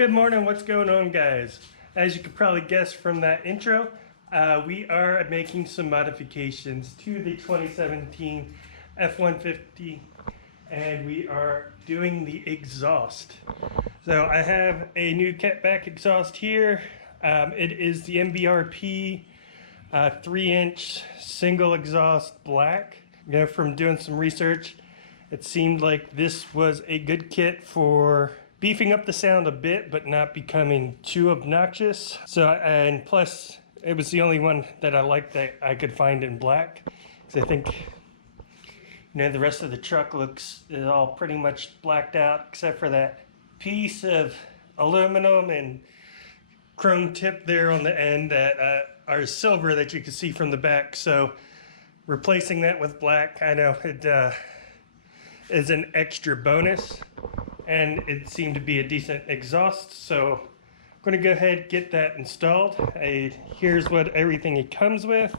Good morning, what's going on, guys? As you could probably guess from that intro, we are making some modifications to the 2017 F150 and we are doing the exhaust. So I have a new catback exhaust here. It is the Mbrp 3-inch single exhaust black. You know, from doing some research, it seemed like this was a good kit for beefing up the sound a bit, but not becoming too obnoxious. So, and plus, it was the only one that I liked that I could find in black. So I think, you know, the rest of the truck is all pretty much blacked out, except for that piece of aluminum and chrome tip there on the end that are silver that you can see from the back. So replacing that with black, I know it is an extra bonus. And it seemed to be a decent exhaust, so I'm going to go ahead and get that installed. Here's what everything it comes with.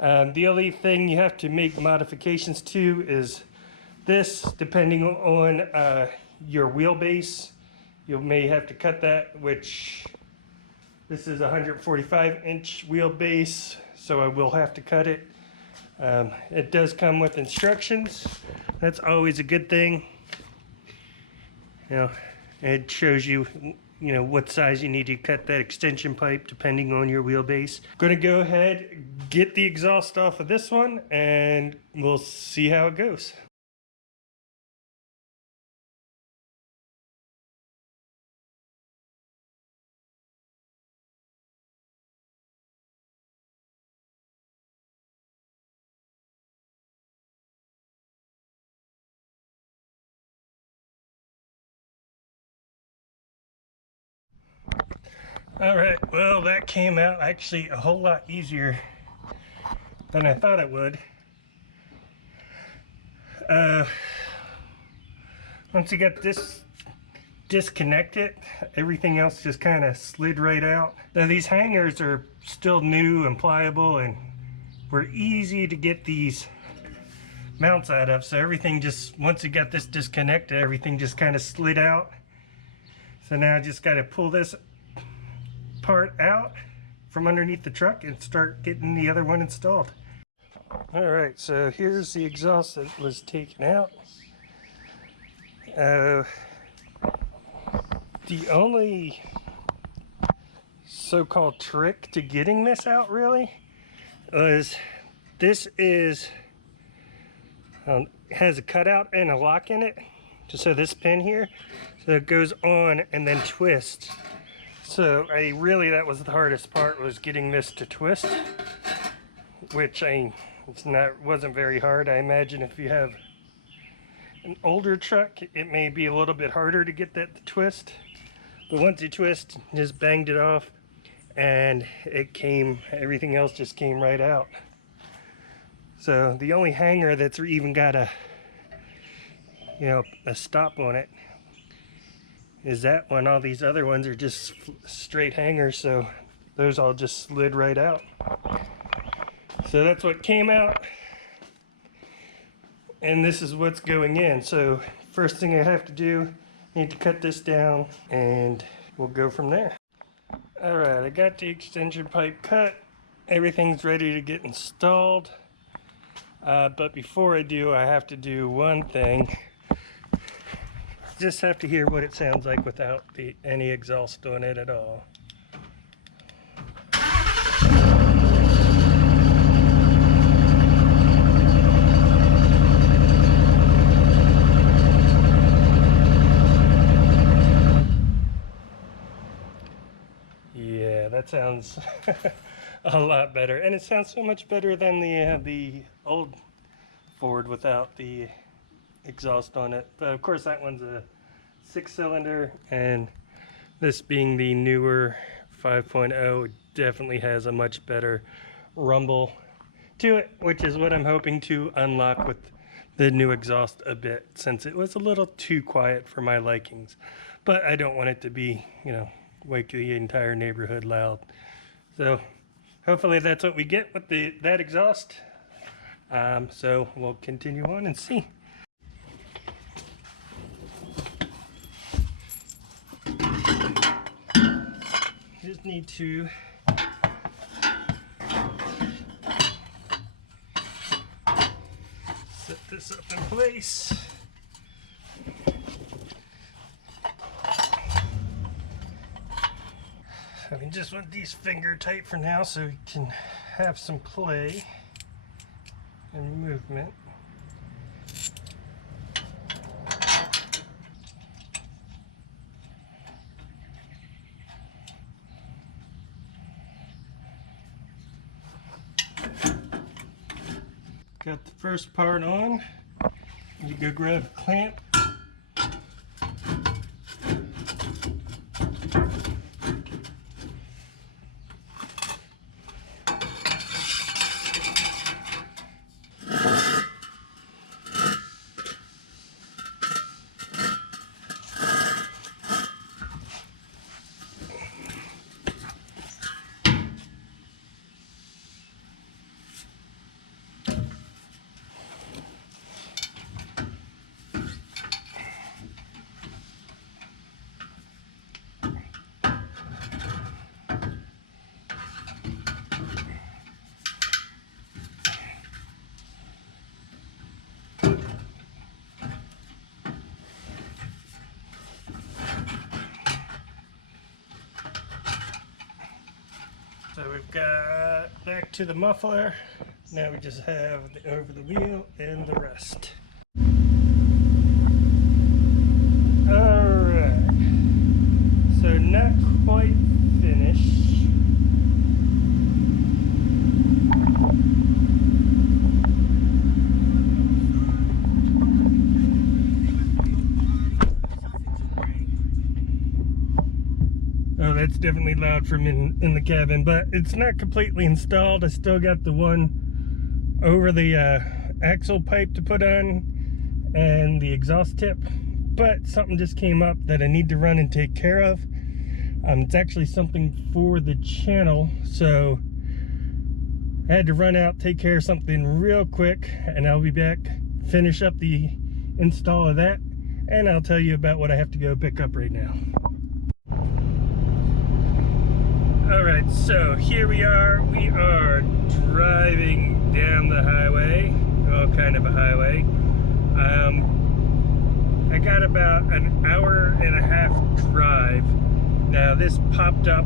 The only thing you have to make modifications to is this, depending on your wheelbase. You may have to cut that, which this is a 145-inch wheelbase, so I will have to cut it. It does come with instructions. That's always a good thing. You know, it shows you, what size you need to cut that extension pipe depending on your wheelbase. Going to go ahead, get the exhaust off of this one, and we'll see how it goes. Alright, well, that came out actually a whole lot easier than I thought it would. Once you get this disconnected, everything else just kind of slid right out. Now these hangers are still new and pliable and were easy to get these mounts out of, so everything just, once you got this disconnected, everything just kind of slid out. So now I just got to pull this part out from underneath the truck and start getting the other one installed. Alright, so here's the exhaust that was taken out. The only so-called trick to getting this out really was this has a cutout and a lock in it, just so this pin here, so it goes on and then twists. So that was the hardest part, was getting this to twist, which wasn't very hard. I imagine if you have an older truck, it may be a little bit harder to get that to twist. But once you twist, just banged it off, and everything else just came right out. So the only hanger that's even got a stop on it is that one. All these other ones are just straight hangers, so those all just slid right out. So that's what came out, and this is what's going in. So first thing I have to do, I need to cut this down and we'll go from there. Alright, I got the extension pipe cut, everything's ready to get installed, but before I do, I have to do one thing. Just have to hear what it sounds like without any exhaust on it at all. Yeah, that sounds a lot better, and it sounds so much better than the old Ford without the exhaust on it. But of course that one's a 6-cylinder, and this being the newer 5.0 definitely has a much better rumble to it, which is what I'm hoping to unlock with the new exhaust a bit, since it was a little too quiet for my likings. But I don't want it to be, wake the entire neighborhood loud. So hopefully that's what we get with that exhaust. So we'll continue on and see. just need to set this up in place. So we just want these finger tight for now so we can have some play and movement. Got the first part on. You go grab a clamp. So we've got back to the muffler. Now we just have the over the wheel and the rest. Alright. So not quite finished. Oh, that's definitely loud from in the cabin, but it's not completely installed. I still got the one over the axle pipe to put on and the exhaust tip, but something just came up that I need to run and take care of. It's actually something for the channel, so I had to run out, take care of something real quick, and I'll be back, finish up the install of that, and I'll tell you about what I have to go pick up right now. Alright, so here we are driving down the highway, well, kind of a highway. I got about an hour and a half drive. Now this popped up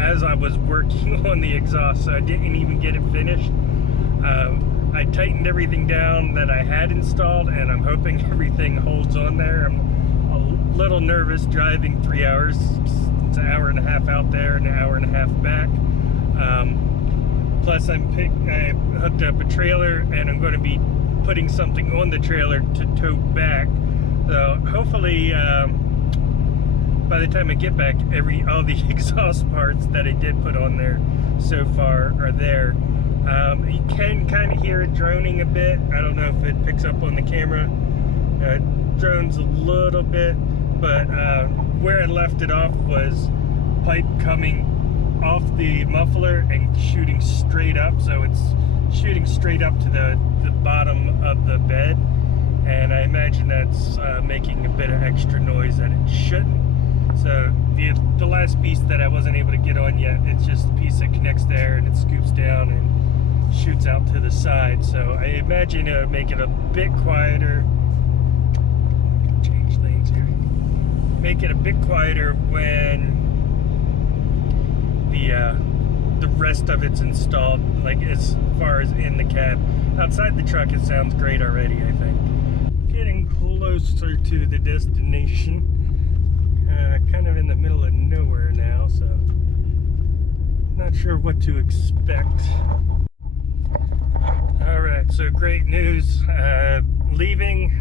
as I was working on the exhaust, so I didn't even get it finished. I tightened everything down that I had installed, and I'm hoping everything holds on there. I'm a little nervous driving 3 hours. It's an hour and a half out there and an hour and a half back. Plus I hooked up a trailer, and I'm going to be putting something on the trailer to tow back. So hopefully by the time I get back, all the exhaust parts that I did put on there so far are there. You can kind of hear it droning a bit. I don't know if it picks up on the camera. It drones a little bit, but where I left it off was pipe coming off the muffler and shooting straight up, so it's shooting straight up to the bottom of the bed, and I imagine that's making a bit of extra noise that it shouldn't. So the last piece that I wasn't able to get on yet, it's just a piece that connects there and it scoops down and shoots out to the side, so I imagine it would make it a bit quieter. Change lanes here. Make it a bit quieter when the rest of it's installed, like as far as in the cab. Outside the truck it sounds great already, I think. Getting closer to the destination. Kind of in the middle of nowhere now, so not sure what to expect. Alright, so great news. Leaving,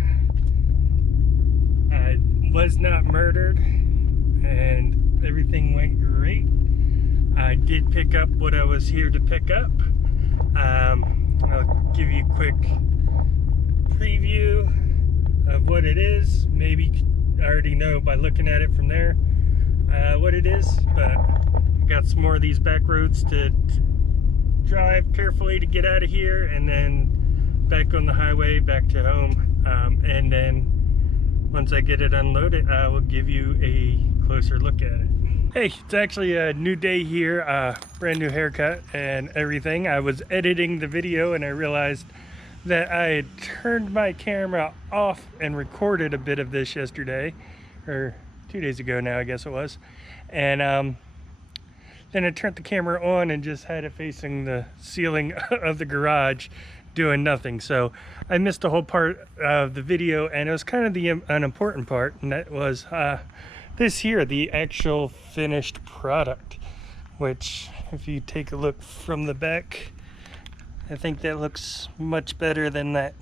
I was not murdered and everything went great. I did pick up what I was here to pick up. I'll give you a quick preview of what it is. Maybe I already know by looking at it from there what it is, but I got some more of these back roads to drive carefully to get out of here, and then back on the highway back to home, and then once I get it unloaded I will give you a closer look at it. Hey, it's actually a new day here, brand new haircut and everything. I was editing the video and I realized that I had turned my camera off and recorded a bit of this yesterday, or 2 days ago now, I guess it was. And then I turned the camera on and just had it facing the ceiling of the garage doing nothing. So I missed a whole part of the video, and it was kind of the unimportant part, and that was this here, the actual finished product, which if you take a look from the back, I think that looks much better than that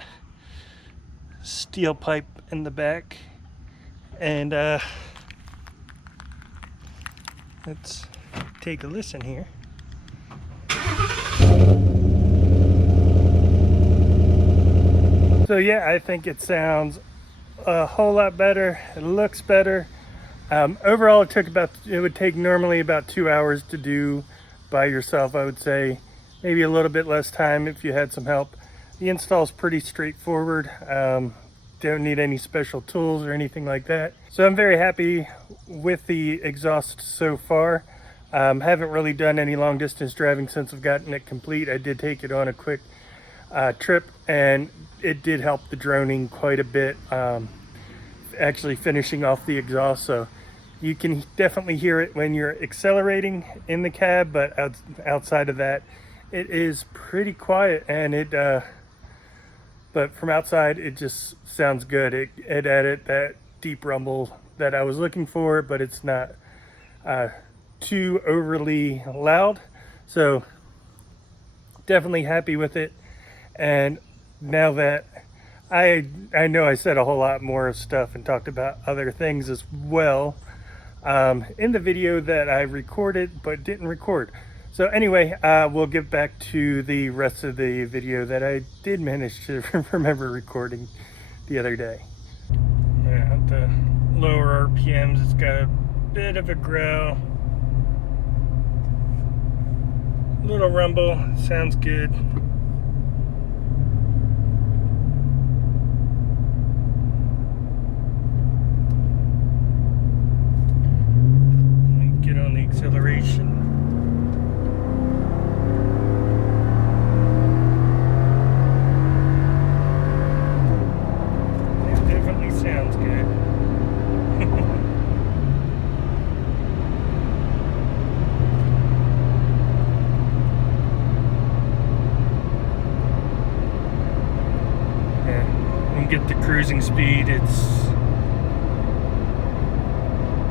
steel pipe in the back. And let's take a listen here. So yeah, I think it sounds a whole lot better. It looks better. Overall, it would take normally about 2 hours to do by yourself. I would say maybe a little bit less time if you had some help. The install is pretty straightforward. Don't need any special tools or anything like that. So I'm very happy with the exhaust so far. Haven't really done any long distance driving since I've gotten it complete. I did take it on a quick trip, and it did help the droning quite a bit, actually finishing off the exhaust. So you can definitely hear it when you're accelerating in the cab, but outside of that, it is pretty quiet, and but from outside, it just sounds good. It added that deep rumble that I was looking for, but it's not too overly loud. So definitely happy with it. And now that I know I said a whole lot more stuff and talked about other things as well in the video that I recorded but didn't record. So anyway, we'll get back to the rest of the video that I did manage to remember recording the other day. Yeah, the lower RPMs, it's got a bit of a growl. Little rumble, sounds good. Get on the acceleration. It definitely sounds good. Yeah, and get the cruising speed. It's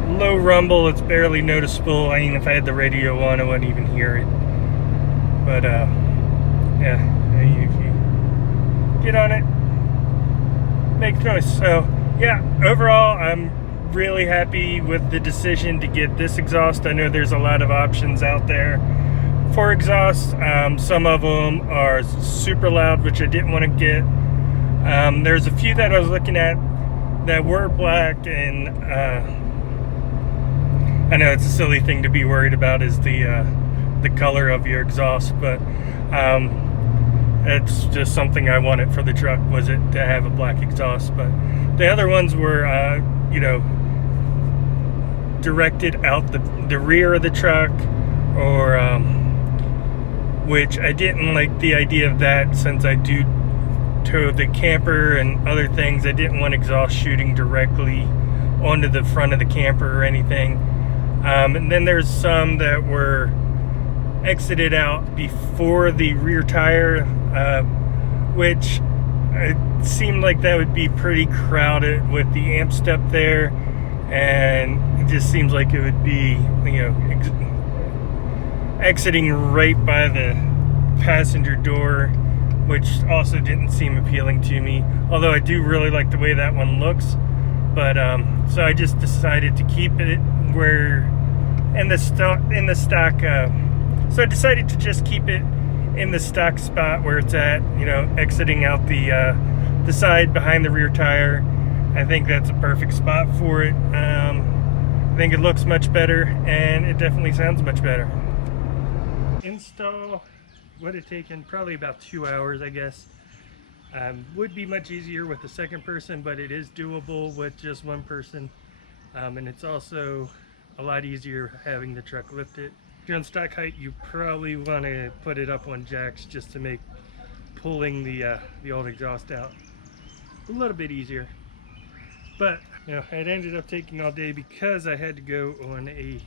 low rumble, it's barely noticeable. I mean, if I had the radio on, I wouldn't even hear it. But yeah, if you get on it, make noise. So yeah, overall, I'm really happy with the decision to get this exhaust. I know there's a lot of options out there for exhaust. Some of them are super loud, which I didn't want to get. There's a few that I was looking at that were black, and I know it's a silly thing to be worried about, is the color of your exhaust, but it's just something I wanted for the truck, was it to have a black exhaust. But the other ones were you know, directed out the rear of the truck, or which I didn't like the idea of that, since I do tow the camper and other things. I didn't want exhaust shooting directly onto the front of the camper or anything. And then there's some that were exited out before the rear tire, which it seemed like that would be pretty crowded with the amp step there, and it just seems like it would be, you know, exiting right by the passenger door, which also didn't seem appealing to me, although I do really like the way that one looks. But so I just decided to keep it where in the stock. So I decided to just keep it in the stock spot where it's at, you know, exiting out the side behind the rear tire. I think that's a perfect spot for it. I think it looks much better, and it definitely sounds much better. Install would have taken probably about 2 hours, I guess. Would be much easier with the second person, but it is doable with just one person. And it's also a lot easier having the truck lifted. If you're on stock height, you probably want to put it up on jacks just to make pulling the old exhaust out a little bit easier. But you know, it ended up taking all day because I had to go on a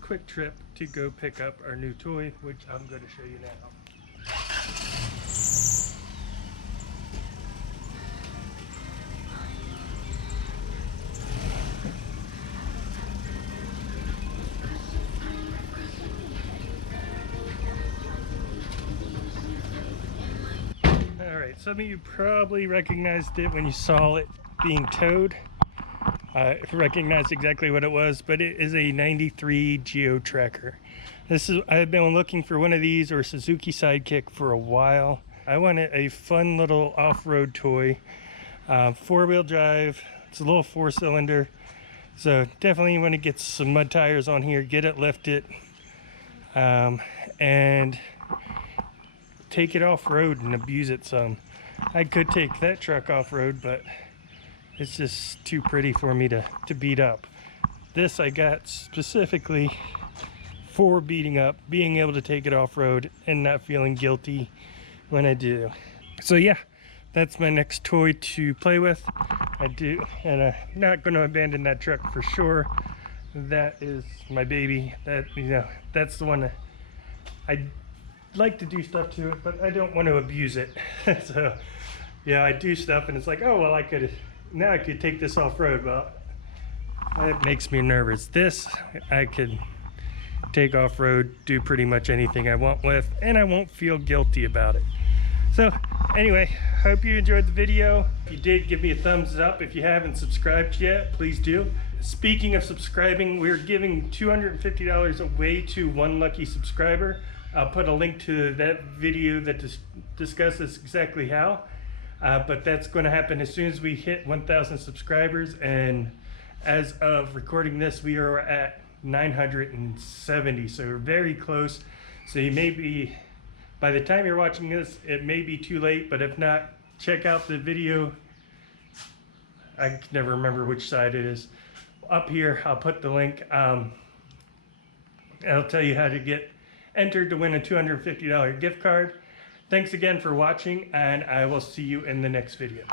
quick trip to go pick up our new toy, which I'm going to show you now. Alright, some of you probably recognized it when you saw it being towed. Recognized exactly what it was, but it is a 93 Geo Tracker. I've been looking for one of these or a Suzuki Sidekick for a while. I wanted a fun little off-road toy, 4-wheel drive. It's a little 4-cylinder, so definitely want to get some mud tires on here, get it lifted, and take it off-road and abuse it some. I could take that truck off-road, but it's just too pretty for me to beat up. This I got specifically for beating up, being able to take it off-road and not feeling guilty when I do. So yeah, that's my next toy to play with. And I'm not going to abandon that truck for sure. That is my baby. That, you know, that's the one that I like to do stuff to it, but I don't want to abuse it. So yeah, I do stuff and it's like, oh well, now I could take this off-road. Well, that makes me nervous. This I could take off-road, do pretty much anything I want with, and I won't feel guilty about it. So anyway, hope you enjoyed the video. If you did, give me a thumbs up. If you haven't subscribed yet, please do. Speaking of subscribing, we're giving $250 away to one lucky subscriber. I'll put a link to that video that discusses exactly how. But that's going to happen as soon as we hit 1,000 subscribers. And as of recording this, we are at 970. So we're very close. So you may be, by the time you're watching this, it may be too late. But if not, check out the video. I can never remember which side it is. Up here, I'll put the link. I'll tell you how to get entered to win a $250 gift card. Thanks again for watching, and I will see you in the next video.